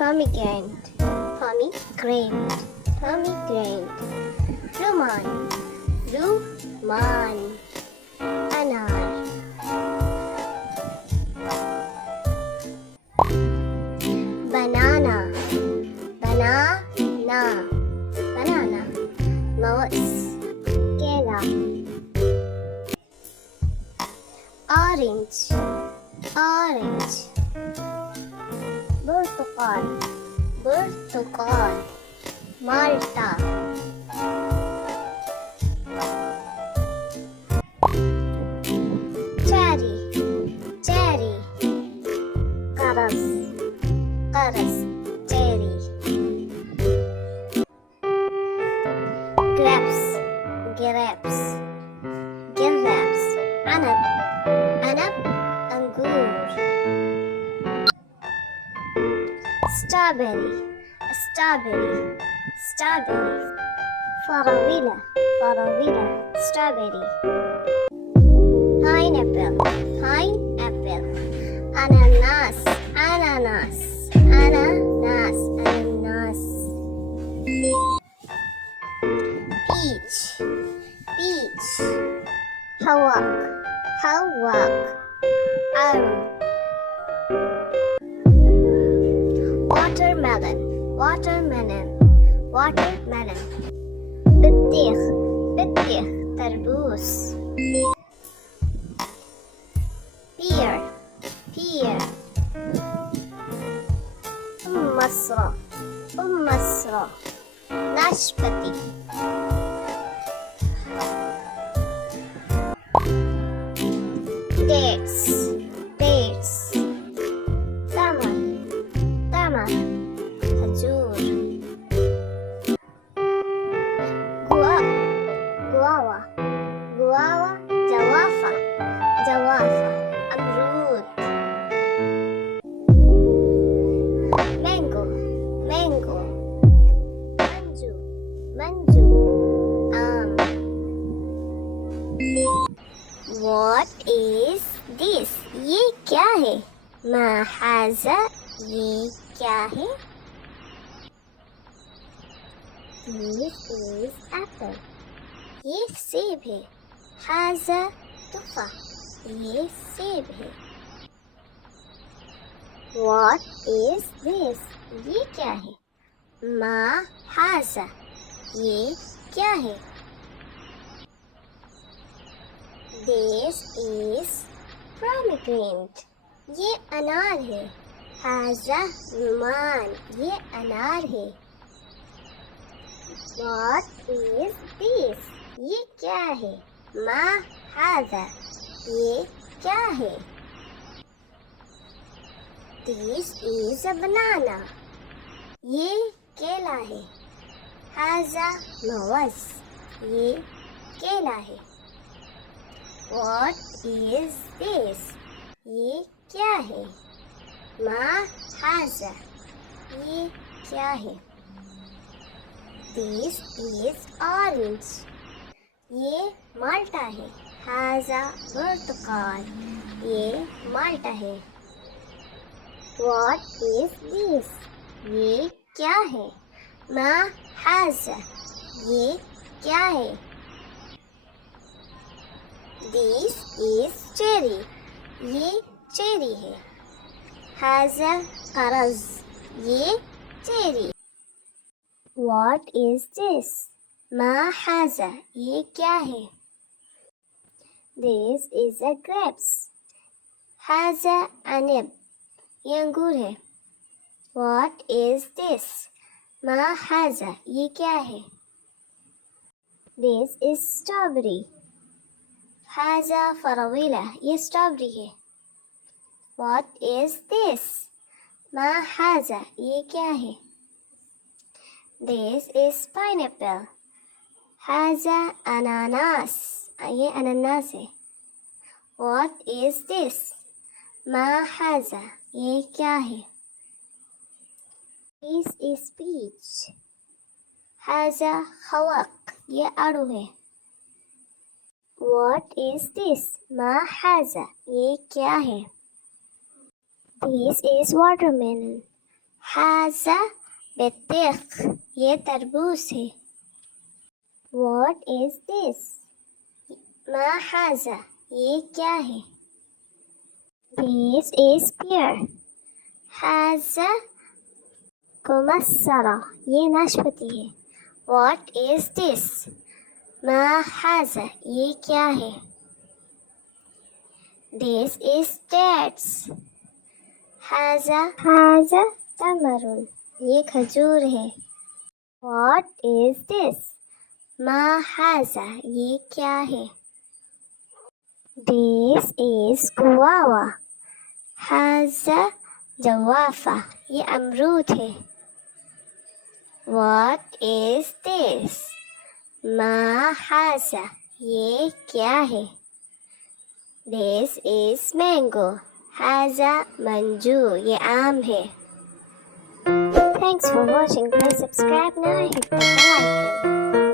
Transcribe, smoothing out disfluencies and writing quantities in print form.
pomegranate, pomegranate, pomegranate, rumman, rumman, anar, banana, banana, banana, mouse, kela, orange, orange, برتقال, برتقال, Malta, cherry, cherry, karas, karas, cherry, grapes, grapes, grapes, عنب, عنب, أنجور, strawberry, strawberry, strawberry, فراولة, فراولة, strawberry, pineapple, pineapple, ananas, ananas, ananas, ananas, peach, peach, hawak, hawak, arrow, watermelon, watermelon, watermelon, بطيخ, بطيخ, تربوز, pear, pear, مصرة, مصرة, ناشبتي, dates, dates, تمر, تمر, خجور, guava, guava, جوافة, جوافة, أمرود, mango, mango, manju, manju, What is this? ये क्या है? ما هذا? ये क्या है? This is apple. ये सेब है. هذا تفاح. ये सेब है. What is this? ये क्या है? ما هذا? ये क्या है? This is pomegranate. ये अनार है. هذا रुमान. ये अनार है. What is this? ये क्या है? ما هذا? ये क्या है? This is a banana. ये केला है. هذا موز. ये केला है. What is this? ये क्या है? ما هذا? ये क्या है? This is orange. ये माल्टा है. هذا برتقال. ये माल्टा है. What is this? ये क्या है? ما هذا? ये क्या है? This is cherry. ये चेरी है. هذا करज. ये चेरी. What is this? ما هذا? ये क्या है? This is a grapes. هذا عنب. ये अंगूर है. What is this? ما هذا? ये क्या है? This is strawberry. هذا فراولة. ये स्ट्रॉबेरी है. What is this? ما هذا? ये क्या है? This is pineapple. هذا अनानास. ये अनानास है. What is this? ما هذا? ये क्या है? This is peach. هذا خواق. ये आड़ू है. What is this? ما هذا? ये क्या है? This is watermelon. हाजा बितिख ये तरबूज है. What is this? मा हाजा ये क्या है? This is pear. हाजा कुमस्सरा ये नाशपाती है. What is this? मा हाजा ये क्या है? This is dates. हाजा तमरुन ये खजूर है. What is this? मा हाजा ये क्या है? This is guava. हाजा जवाफा ये अमरूद है. What is this? मा हाजा ये क्या है? This is mango. हाजा मंजू ये आम है. Thanks for watching. Please subscribe now and hit the bell icon.